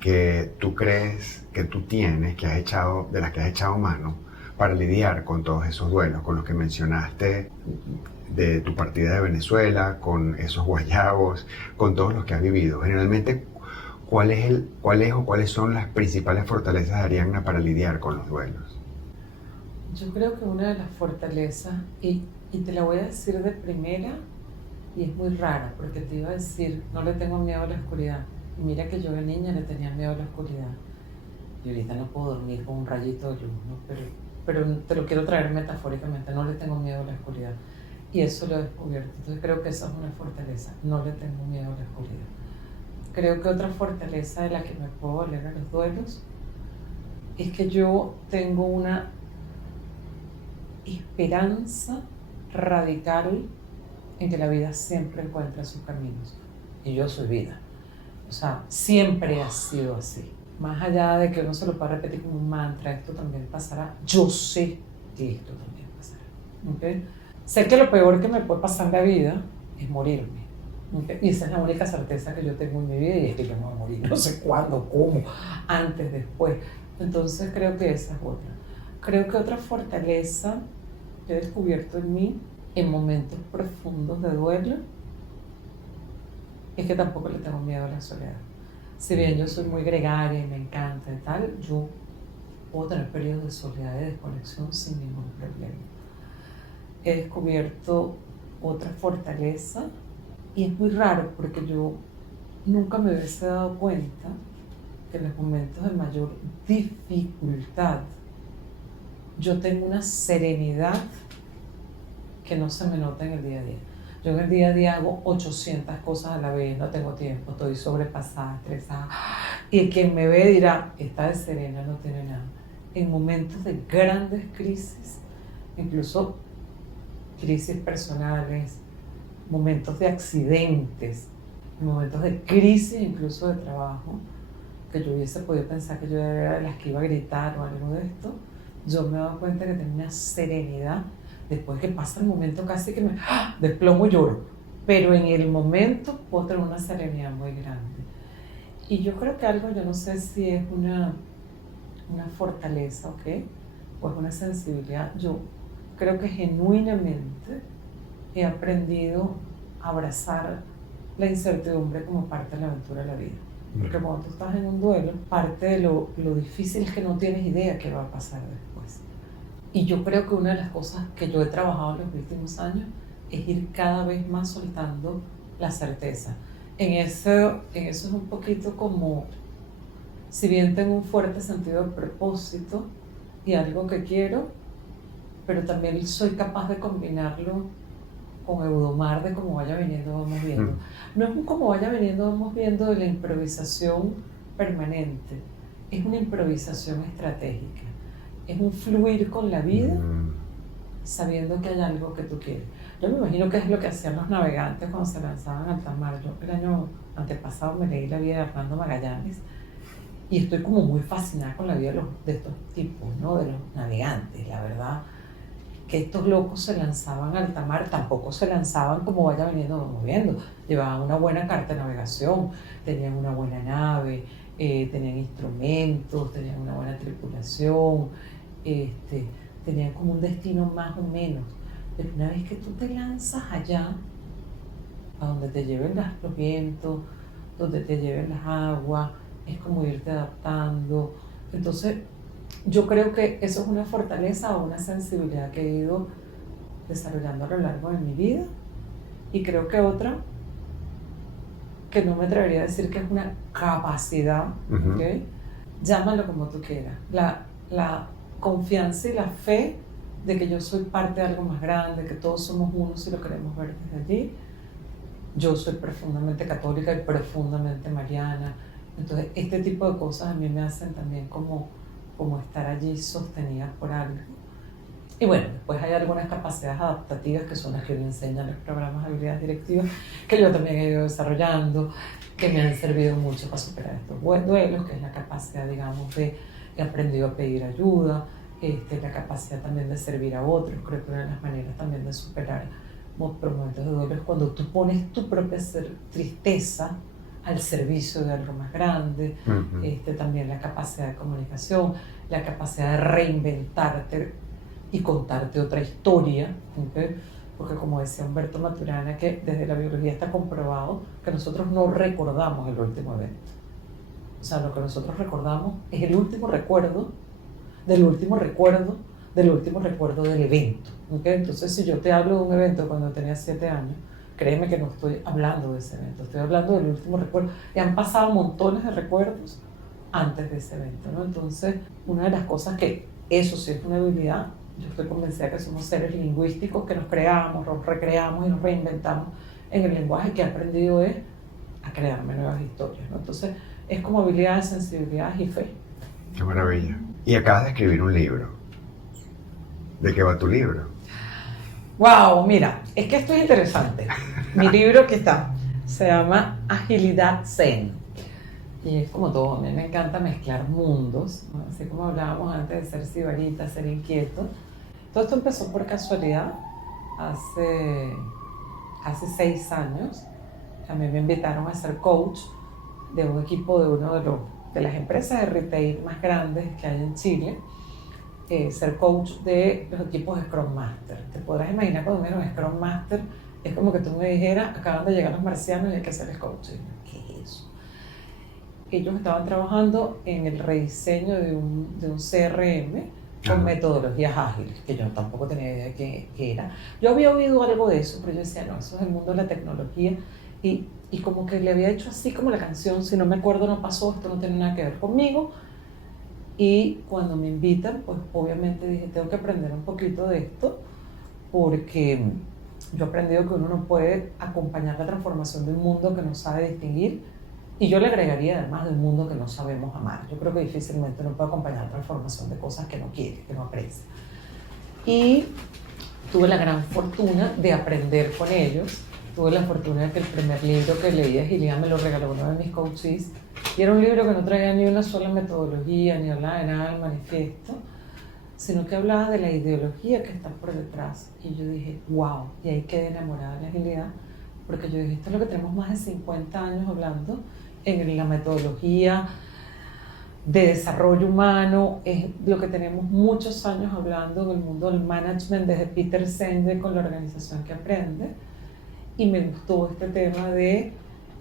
que tú crees que tú tienes, de las que has echado mano para lidiar con todos esos duelos, con los que mencionaste de tu partida de Venezuela, con esos guayabos, con todos los que has vivido? Generalmente, ¿cuáles son las principales fortalezas de Arianna para lidiar con los duelos? Yo creo que una de las fortalezas, y te la voy a decir de primera, y es muy rara, porque te iba a decir, no le tengo miedo a la oscuridad. Y mira que yo de niña le tenía miedo a la oscuridad. Y ahorita no puedo dormir con un rayito de luz, ¿no? Pero te lo quiero traer metafóricamente, no le tengo miedo a la oscuridad. Y eso lo he descubierto. Entonces creo que esa es una fortaleza, no le tengo miedo a la oscuridad. Creo que otra fortaleza de la que me puedo valer a los duelos es que yo tengo una esperanza radical en que la vida siempre encuentra sus caminos. Y yo soy vida. O sea, siempre ha sido así. Más allá de que uno se lo pueda repetir como un mantra, esto también pasará, yo sé que esto también pasará. ¿Okay? Sé que lo peor que me puede pasar en la vida es morirme. ¿Okay? Y esa es la única certeza que yo tengo en mi vida, y es que yo me voy a morir. No sé cuándo, cómo, antes, después. Entonces creo que esa es otra. Creo que otra fortaleza que he descubierto en mí en momentos profundos de duelo es que tampoco le tengo miedo a la soledad. Si bien yo soy muy gregaria y me encanta y tal, yo puedo tener periodos de soledad y de desconexión sin ningún problema. He descubierto otra fortaleza, y es muy raro porque yo nunca me hubiese dado cuenta que en los momentos de mayor dificultad yo tengo una serenidad que no se me nota en el día a día. Yo en el día a día hago 800 cosas a la vez, no tengo tiempo, estoy sobrepasada, estresada. Y quien me ve dirá, está de serena, no tiene nada. En momentos de grandes crisis, incluso crisis personales, momentos de accidentes, momentos de crisis incluso de trabajo, que yo hubiese podido pensar que yo era de las que iba a gritar o algo de esto, yo me he dado cuenta que tengo una serenidad. Después que pasa el momento casi que me desplomo y lloro, pero en el momento puedo tener una serenidad muy grande. Y yo creo que algo, yo no sé si es una fortaleza, ¿ok? O es una sensibilidad. Yo creo que genuinamente he aprendido a abrazar la incertidumbre como parte de la aventura de la vida. Porque cuando tú estás en un duelo, parte de lo difícil es que no tienes idea qué va a pasar después. Y yo creo que una de las cosas que yo he trabajado en los últimos años es ir cada vez más soltando la certeza. En eso es un poquito como, si bien tengo un fuerte sentido de propósito y algo que quiero, pero también soy capaz de combinarlo con Eudomar de cómo vaya viniendo, vamos viendo. No es un cómo vaya viniendo, vamos viendo de la improvisación permanente, es una improvisación estratégica. Es un fluir con la vida sabiendo que hay algo que tú quieres. Yo me imagino que es lo que hacían los navegantes cuando se lanzaban al alta mar. Yo el año antepasado me leí la vida de Hernando Magallanes y estoy como muy fascinada con la vida de estos tipos, ¿no? De los navegantes, la verdad, que estos locos se lanzaban al alta mar, tampoco se lanzaban como vaya viniendo, vamos viendo, llevaban una buena carta de navegación, tenían una buena nave, tenían instrumentos, tenían una buena tripulación, tenían como un destino más o menos, pero una vez que tú te lanzas allá, a donde te lleven los vientos, donde te lleven las aguas, es como irte adaptando. Entonces, yo creo que eso es una fortaleza o una sensibilidad que he ido desarrollando a lo largo de mi vida. Y creo que otra, que no me atrevería a decir que es una capacidad, ¿okay? Llámalo como tú quieras. La confianza y la fe de que yo soy parte de algo más grande, que todos somos uno si lo queremos ver desde allí. Yo soy profundamente católica y profundamente mariana. Entonces, este tipo de cosas a mí me hacen también como estar allí sostenida por algo. Y bueno, después hay algunas capacidades adaptativas que son las que me enseñan los programas de habilidades directivas, que yo también he ido desarrollando, que me han servido mucho para superar estos duelos, que es la capacidad, digamos, he aprendido a pedir ayuda, la capacidad también de servir a otros. Creo que una de las maneras también de superar momentos de duelo es cuando tú pones tu propia tristeza al servicio de algo más grande. También la capacidad de comunicación, la capacidad de reinventarte y contarte otra historia, ¿okay? Porque como decía Humberto Maturana, que desde la biología está comprobado que nosotros no recordamos el último evento. O sea, lo que nosotros recordamos es el último recuerdo del último recuerdo del último recuerdo del evento, ¿okay? Entonces, si yo te hablo de un evento cuando tenía 7 años, créeme que no estoy hablando de ese evento, estoy hablando del último recuerdo. Y han pasado montones de recuerdos antes de ese evento, ¿no? Entonces, una de las cosas que eso sí es una habilidad, yo estoy convencida que somos seres lingüísticos, que nos creamos, nos recreamos y nos reinventamos en el lenguaje, que he aprendido es a crearme nuevas historias, ¿no? Entonces, es como habilidades, sensibilidades y fe. Qué maravilla. Y acabas de escribir un libro. ¿De qué va tu libro? Wow, mira, es que esto es interesante. Mi libro se llama Agilidad Zen. Y es como todo, a mí me encanta mezclar mundos, ¿no? Así como hablábamos antes de ser sibarita, ser inquieto. Todo esto empezó por casualidad, hace 6 años. A mí me invitaron a ser coach de un equipo de una de las empresas de retail más grandes que hay en Chile. Ser coach de los equipos de Scrum Master. Te podrás imaginar cuando me dijeron Scrum Master, es como que tú me dijeras, acaban de llegar los marcianos y hay que hacerles coaching. ¿Qué es eso? Ellos estaban trabajando en el rediseño de un CRM con metodologías ágiles, que yo tampoco tenía idea de qué era. Yo había oído algo de eso, pero yo decía, no, eso es el mundo de la tecnología. Y como que le había hecho así como la canción, si no me acuerdo no pasó, esto no tiene nada que ver conmigo. Y cuando me invitan, pues obviamente dije, tengo que aprender un poquito de esto, porque yo he aprendido que uno no puede acompañar la transformación de un mundo que no sabe distinguir, y yo le agregaría además del mundo que no sabemos amar. Yo creo que difícilmente uno puede acompañar la transformación de cosas que no quiere, que no aprecia. Y tuve la gran fortuna de aprender con ellos. Tuve la fortuna de que el primer libro que leí de agilidad me lo regaló uno de mis coaches. Y era un libro que no traía ni una sola metodología, ni hablaba de nada del manifiesto, sino que hablaba de la ideología que está por detrás. Y yo dije, wow, y ahí quedé enamorada de la agilidad, porque yo dije, esto es lo que tenemos más de 50 años hablando en la metodología de desarrollo humano, es lo que tenemos muchos años hablando en el mundo del management, desde Peter Senge con la organización que aprende. Y me gustó este tema de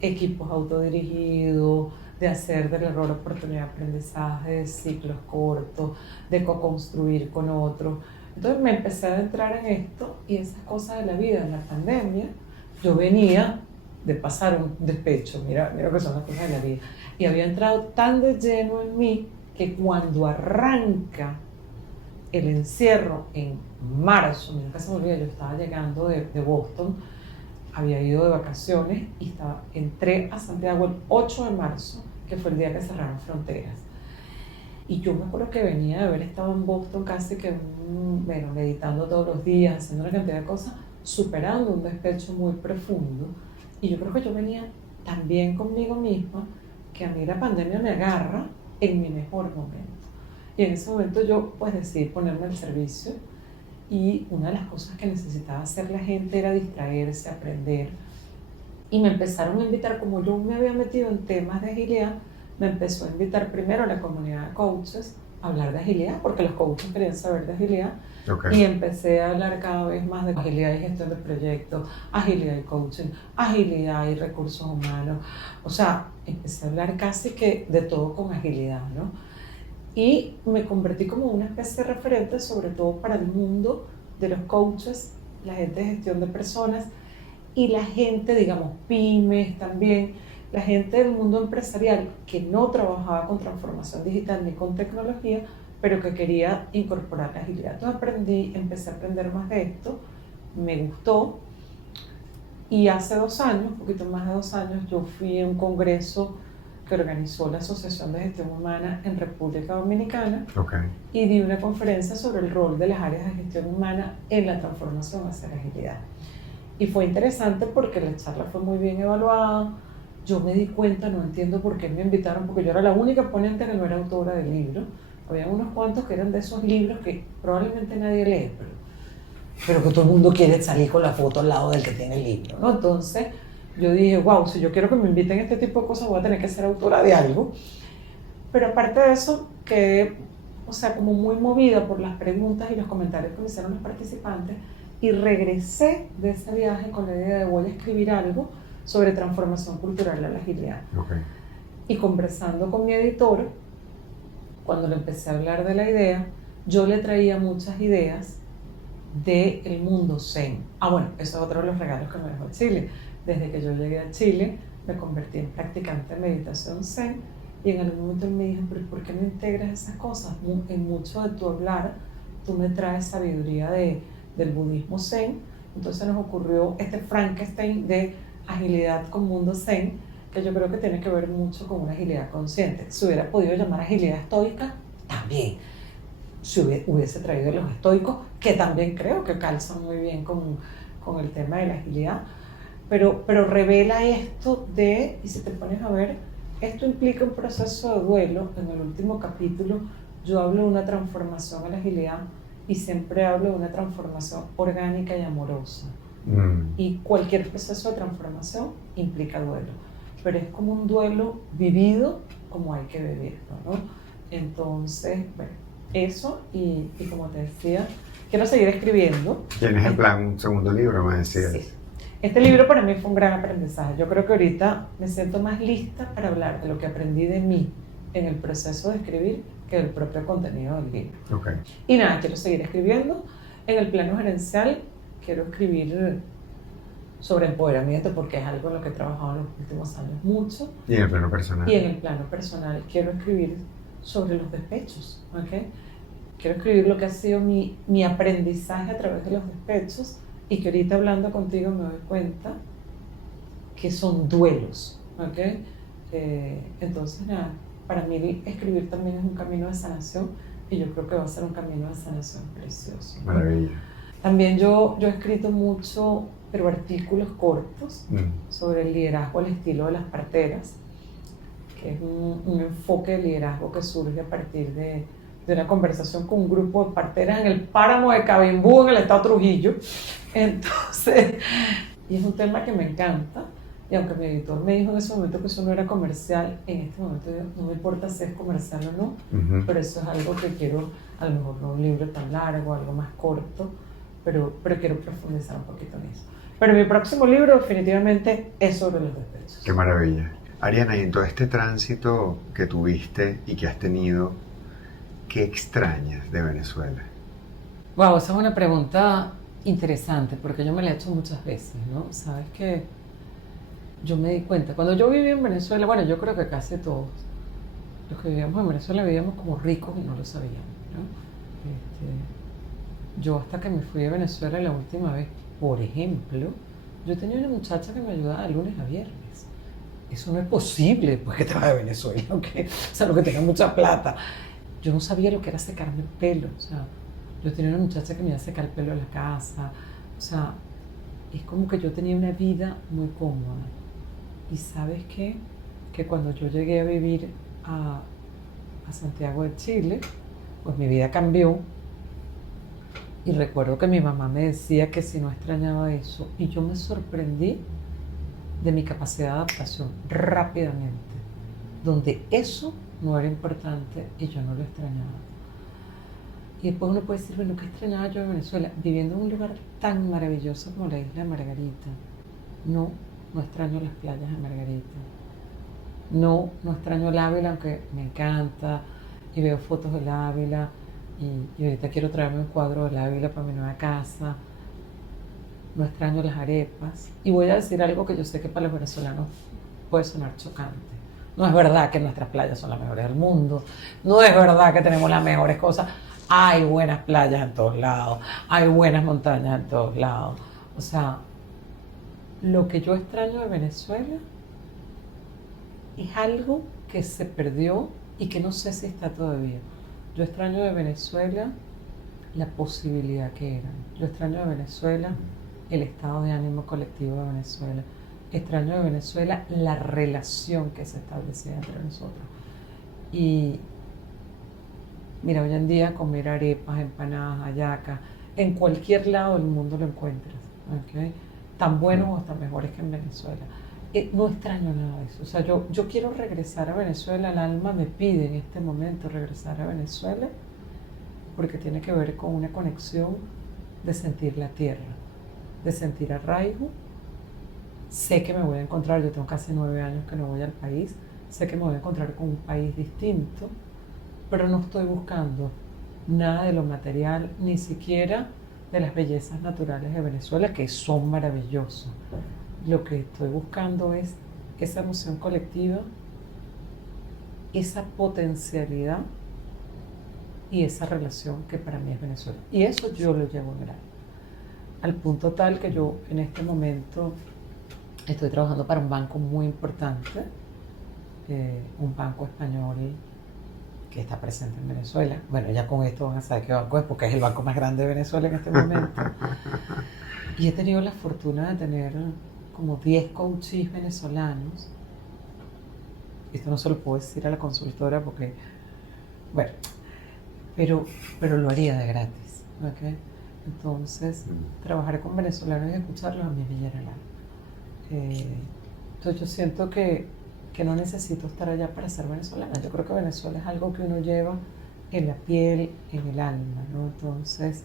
equipos autodirigidos, de hacer del error oportunidad de aprendizaje, de ciclos cortos, de co-construir con otros. Entonces me empecé a entrar en esto, y esas cosas de la vida en la pandemia, yo venía de pasar un despecho, mira lo que son las cosas de la vida, y había entrado tan de lleno en mí que cuando arranca el encierro en marzo, nunca se me olvida, yo estaba llegando de Boston, había ido de vacaciones y entré a Santiago el 8 de marzo, que fue el día que cerraron fronteras. Y yo me acuerdo que venía de haber estado en Boston casi que, meditando todos los días, haciendo una cantidad de cosas, superando un despecho muy profundo. Y yo creo que yo venía tan bien conmigo misma, que a mí la pandemia me agarra en mi mejor momento. Y en ese momento yo pues decidí ponerme al servicio, y una de las cosas que necesitaba hacer la gente era distraerse, aprender. Y me empezaron a invitar, como yo me había metido en temas de agilidad, me empezó a invitar primero a la comunidad de coaches a hablar de agilidad, porque los coaches querían saber de agilidad. Okay. Y empecé a hablar cada vez más de agilidad y gestión de proyectos, agilidad y coaching, agilidad y recursos humanos. O sea, empecé a hablar casi que de todo con agilidad, ¿no? Y me convertí como una especie de referente, sobre todo para el mundo de los coaches, la gente de gestión de personas y la gente, digamos, pymes también, la gente del mundo empresarial que no trabajaba con transformación digital ni con tecnología, pero que quería incorporar la agilidad. Entonces empecé a aprender más de esto, me gustó, y hace 2 años, un poquito más de 2 años, yo fui a un congreso que organizó la Asociación de Gestión Humana en República Dominicana, Okay. y di una conferencia sobre el rol de las áreas de gestión humana en la transformación hacia la agilidad. Y fue interesante porque la charla fue muy bien evaluada. Yo me di cuenta, no entiendo por qué me invitaron, porque yo era la única ponente que no era autora del libro. Había unos cuantos que eran de esos libros que probablemente nadie lee, pero que todo el mundo quiere salir con la foto al lado del que tiene el libro, ¿no? Entonces yo dije, wow, si yo quiero que me inviten a este tipo de cosas, voy a tener que ser autora de algo. Pero aparte de eso, quedé, o sea, como muy movida por las preguntas y los comentarios que me hicieron los participantes, y regresé de ese viaje con la idea de voy a escribir algo sobre transformación cultural a la agilidad. Okay. Y conversando con mi editor, cuando le empecé a hablar de la idea, yo le traía muchas ideas del mundo Zen. Bueno, eso es otro de los regalos que me dejó Chile. Desde que yo llegué a Chile, me convertí en practicante de meditación Zen, y en algún momento él me dijo, pero ¿por qué no integras esas cosas? En mucho de tu hablar, tú me traes sabiduría del budismo Zen. Entonces nos ocurrió este Frankenstein de agilidad con mundo Zen, que yo creo que tiene que ver mucho con una agilidad consciente. Se hubiera podido llamar agilidad estoica, también. Si hubiese traído los estoicos, que también creo que calzan muy bien con el tema de la agilidad, pero revela esto y si te pones a ver, esto implica un proceso de duelo. En el último capítulo yo hablo de una transformación a la agilidad, y siempre hablo de una transformación orgánica y amorosa. Y cualquier proceso de transformación implica duelo, pero es como un duelo vivido como hay que vivirlo, ¿no? Entonces, bueno, eso, y como te decía, quiero seguir escribiendo. ¿Tienes en plan un segundo libro, me decías? Sí. Este libro para mí fue un gran aprendizaje. Yo creo que ahorita me siento más lista para hablar de lo que aprendí de mí en el proceso de escribir que del propio contenido del libro. Okay. Y nada, quiero seguir escribiendo. En el plano gerencial, quiero escribir sobre empoderamiento, porque es algo en lo que he trabajado en los últimos años mucho. ¿Y en el plano personal? Y en el plano personal quiero escribir sobre los despechos, ¿okay? Quiero escribir lo que ha sido mi aprendizaje a través de los despechos, y que ahorita hablando contigo me doy cuenta que son duelos, ¿okay? Entonces nada, para mí escribir también es un camino de sanación, y yo creo que va a ser un camino de sanación precioso. Maravilla. También yo he escrito mucho, pero artículos cortos, sobre el liderazgo al estilo de las parteras, que es un enfoque de liderazgo que surge a partir de una conversación con un grupo de parteras en el páramo de Cabimbú, en el estado Trujillo. Entonces, y es un tema que me encanta, y aunque mi editor me dijo en ese momento que eso no era comercial, en este momento no me importa si es comercial o no, pero eso es algo que quiero, a lo mejor no un libro tan largo, algo más corto, pero quiero profundizar un poquito en eso. Pero mi próximo libro definitivamente es sobre los despechos. Qué maravilla. Ariana, y en todo este tránsito que tuviste y que has tenido, ¿qué extrañas de Venezuela? Wow, esa es una pregunta interesante, porque yo me la he hecho muchas veces, ¿no? Sabes que yo me di cuenta, cuando yo viví en Venezuela, bueno, yo creo que casi todos los que vivíamos en Venezuela vivíamos como ricos y no lo sabíamos, ¿no? Yo hasta que me fui de Venezuela la última vez, por ejemplo, yo tenía una muchacha que me ayudaba de lunes a viernes. Eso no es posible después que te vas de Venezuela, ¿ok? O sea, lo que tenga mucha plata. Yo no sabía lo que era secarme el pelo, o sea, yo tenía una muchacha que me iba a secar el pelo en la casa, o sea, es como que yo tenía una vida muy cómoda. Y ¿sabes qué? Que cuando yo llegué a vivir a Santiago de Chile, pues mi vida cambió. Y recuerdo que mi mamá me decía que si no extrañaba eso, y yo me sorprendí de mi capacidad de adaptación rápidamente, donde eso no era importante y yo no lo extrañaba. Y después uno puede decir, bueno, ¿qué extrañaba yo de Venezuela? Viviendo en un lugar tan maravilloso como la isla de Margarita. No, no extraño las playas de Margarita. No, no extraño el Ávila, aunque me encanta y veo fotos del Ávila y ahorita quiero traerme un cuadro del Ávila para mi nueva casa. No extraño las arepas. Y voy a decir algo que yo sé que para los venezolanos puede sonar chocante. No es verdad que nuestras playas son las mejores del mundo. No es verdad que tenemos las mejores cosas. Hay buenas playas en todos lados. Hay buenas montañas en todos lados. O sea, lo que yo extraño de Venezuela es algo que se perdió y que no sé si está todavía. Yo extraño de Venezuela la posibilidad que era. Yo extraño de Venezuela el estado de ánimo colectivo de Venezuela. Extraño de Venezuela la relación que se establecía entre nosotros. Y mira, hoy en día comer arepas, empanadas, hallacas, en cualquier lado del mundo lo encuentras, ¿okay? Tan buenos o hasta mejores que en Venezuela. No extraño nada de eso. O sea, yo quiero regresar a Venezuela, el alma me pide en este momento regresar a Venezuela porque tiene que ver con una conexión de sentir la tierra, de sentir arraigo. Sé que me voy a encontrar, yo tengo casi 9 años que no voy al país, sé que me voy a encontrar con un país distinto, pero no estoy buscando nada de lo material, ni siquiera de las bellezas naturales de Venezuela, que son maravillosas. Lo que estoy buscando es esa emoción colectiva, esa potencialidad y esa relación que para mí es Venezuela. Y eso yo lo llevo en grande, al punto tal que yo en este momento estoy trabajando para un banco muy importante, un banco español que está presente en Venezuela. Bueno, ya con esto van a saber qué banco es, porque es el banco más grande de Venezuela en este momento. Y he tenido la fortuna de tener como 10 coaches venezolanos. Esto no se lo puedo decir a la consultora porque, bueno, pero lo haría de gratis, ¿ok? Entonces, trabajar con venezolanos y escucharlos a mí me llena el alma. Entonces yo siento que no necesito estar allá para ser venezolana. Yo creo que Venezuela es algo que uno lleva en la piel, en el alma, ¿no? Entonces,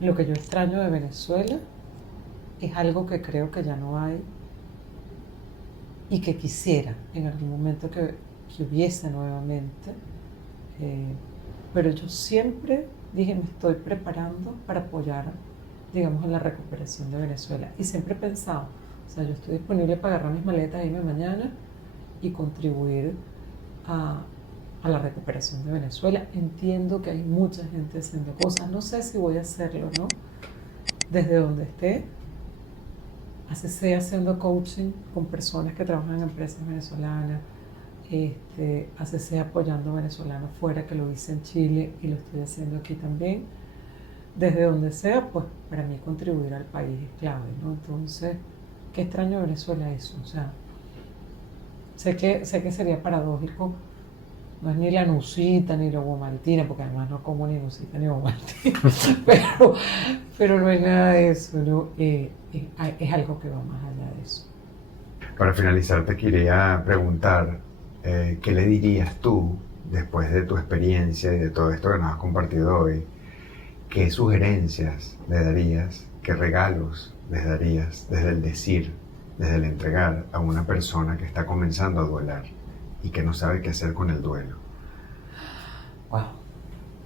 lo que yo extraño de Venezuela es algo que creo que ya no hay y que quisiera en algún momento que hubiese nuevamente. Pero yo siempre dije, me estoy preparando para apoyar, digamos, en la recuperación de Venezuela. Y siempre he pensado, o sea, yo estoy disponible para agarrar mis maletas e irme mañana y contribuir a la recuperación de Venezuela. Entiendo que hay mucha gente haciendo cosas, no sé si voy a hacerlo, ¿no? Desde donde esté, así sea haciendo coaching con personas que trabajan en empresas venezolanas, así sea apoyando a venezolanos fuera, que lo hice en Chile y lo estoy haciendo aquí también. Desde donde sea, pues para mí contribuir al país es clave, ¿no? Entonces, ¿qué extraño de Venezuela eso? O sea, sé que sería paradójico, no es ni la nucita ni la ovomaltina, porque además no como ni nucita ni ovomaltina, pero no es nada de eso, ¿no? Es algo que va más allá de eso. Para finalizar, te quería preguntar, ¿qué le dirías tú, después de tu experiencia y de todo esto que nos has compartido hoy? ¿Qué sugerencias le darías, qué regalos les darías desde el decir, desde el entregar a una persona que está comenzando a duelar y que no sabe qué hacer con el duelo? Wow.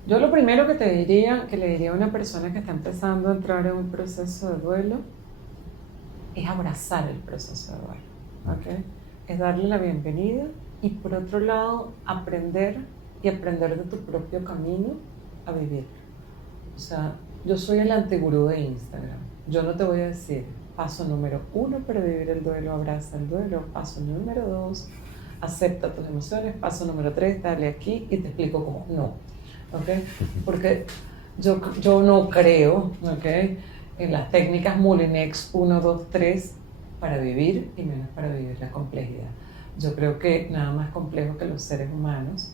Yo lo primero que le diría a una persona que está empezando a entrar en un proceso de duelo, es abrazar el proceso de duelo, ¿ok? Es darle la bienvenida y por otro lado aprender de tu propio camino a vivir. O sea, yo soy el antigurú de Instagram. Yo no te voy a decir paso número 1 para vivir el duelo, abraza el duelo. Paso número 2, acepta tus emociones. Paso número 3, dale aquí y te explico cómo. No, ¿ok? Porque yo no creo, ¿ok?, en las técnicas Molinex 1, 2, 3 para vivir y menos para vivir la complejidad. Yo creo que nada más complejo que los seres humanos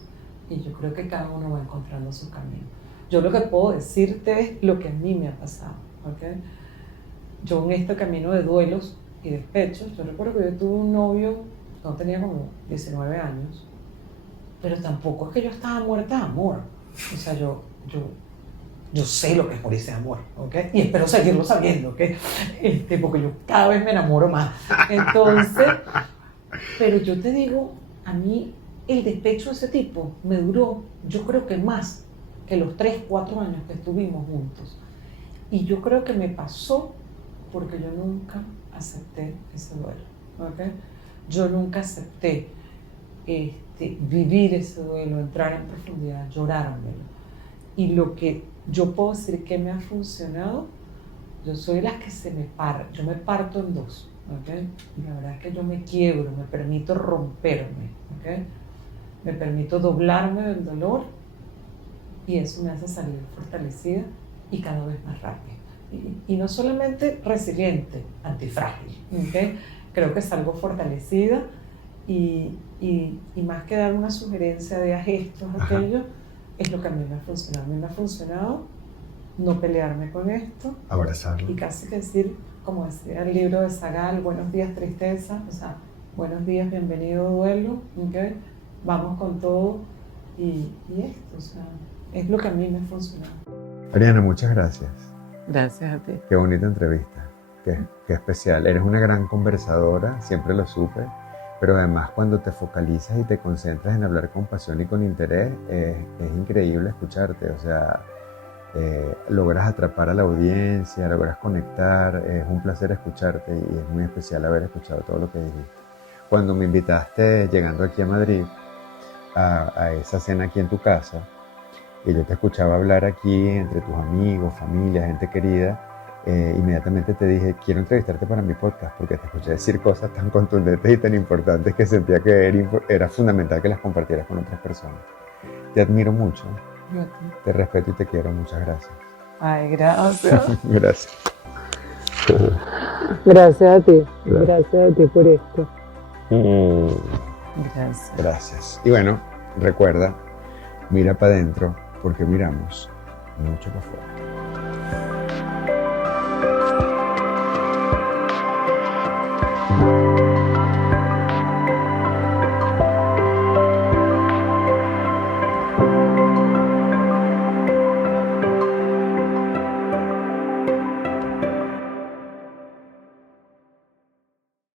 y yo creo que cada uno va encontrando su camino. Yo lo que puedo decirte es lo que a mí me ha pasado, ¿ok? Yo en este camino de duelos y despechos, yo recuerdo que yo tuve un novio, no tenía como 19 años, pero tampoco es que yo estaba muerta de amor. O sea, yo sé lo que es morirse de amor, ¿ok? Y espero seguirlo sabiendo, ¿ok? Porque yo cada vez me enamoro más. Entonces, pero yo te digo, a mí el despecho de ese tipo me duró, yo creo que más que los 3, 4 años que estuvimos juntos. Y yo creo que me pasó porque yo nunca acepté ese duelo, ¿ok? Yo nunca acepté vivir ese duelo, entrar en profundidad, llorármelo. Y lo que yo puedo decir que me ha funcionado, yo soy la que yo me parto en dos, ¿ok? Y la verdad es que yo me quiebro, me permito romperme, ¿ok? Me permito doblarme del dolor y eso me hace salir fortalecida y cada vez más rápido. Y no solamente resiliente, antifrágil, ¿ok? Creo que salgo fortalecida y más que dar una sugerencia de haz esto, aquello, es lo que a mí me ha funcionado. A mí me ha funcionado no pelearme con esto. Abrazarlo. Y casi que decir, como decía el libro de Sagal, buenos días tristeza, o sea, buenos días, bienvenido duelo, ¿ok? Vamos con todo y esto, o sea, es lo que a mí me ha funcionado. Ariana, muchas gracias. Gracias a ti. Qué bonita entrevista, qué especial. Eres una gran conversadora, siempre lo supe, pero además cuando te focalizas y te concentras en hablar con pasión y con interés, es increíble escucharte. O sea, logras atrapar a la audiencia, logras conectar, es un placer escucharte y es muy especial haber escuchado todo lo que dijiste. Cuando me invitaste llegando aquí a Madrid, a esa cena aquí en tu casa, y yo te escuchaba hablar aquí entre tus amigos, familia, gente querida, inmediatamente te dije, quiero entrevistarte para mi podcast, porque te escuché decir cosas tan contundentes y tan importantes que sentía que era fundamental que las compartieras con otras personas. Te admiro mucho, te respeto y te quiero, muchas gracias. Ay, gracias. Gracias. Gracias a ti, gracias a ti por esto. Gracias. Gracias. Y bueno, recuerda, mira para adentro, porque miramos mucho para afuera.